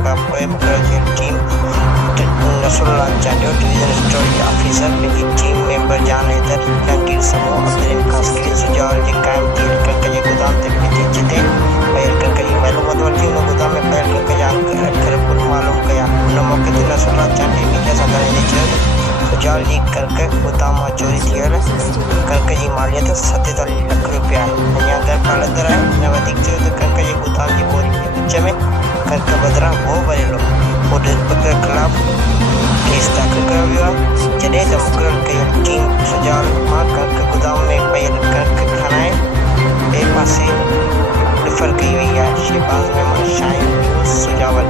लगा पोए मुकर्रर jail team Nasrullah Chandio division storage officer की टीम मेंबर जान हैदर जहांगीर समूह अब्दुल खासकी सुजाल जी कायम तेल करके गोदाम तक पहुंचे पैर करके मालूमात वरती उन गोदाम में पैर करके जान कर मालूम किया उन मौके ते नसरुल्लाह चांडी मीडिया सां ॻाल्हाईंदे चयो सुजाल जी करके गोदाम मां चोरी थियल करके जी मालियत 47 लाख रुपया है अञा घर हलंदड़ आहे न वधीक चयो त करके जी गोदाम जी बोरी जे विच में करके बदिरां हो भरियलु पुट खिलाफ़ केस दाख़िल कयो वियो आहे जॾहिं त मुक़ररु कयल टीम सुजाल मां करके गोदाम में पयल करके खणाए ॿिए पासे डिफर कई वई आहे Shahbaz Memon Shaheen news Sujawal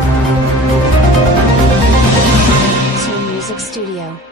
Music Studio.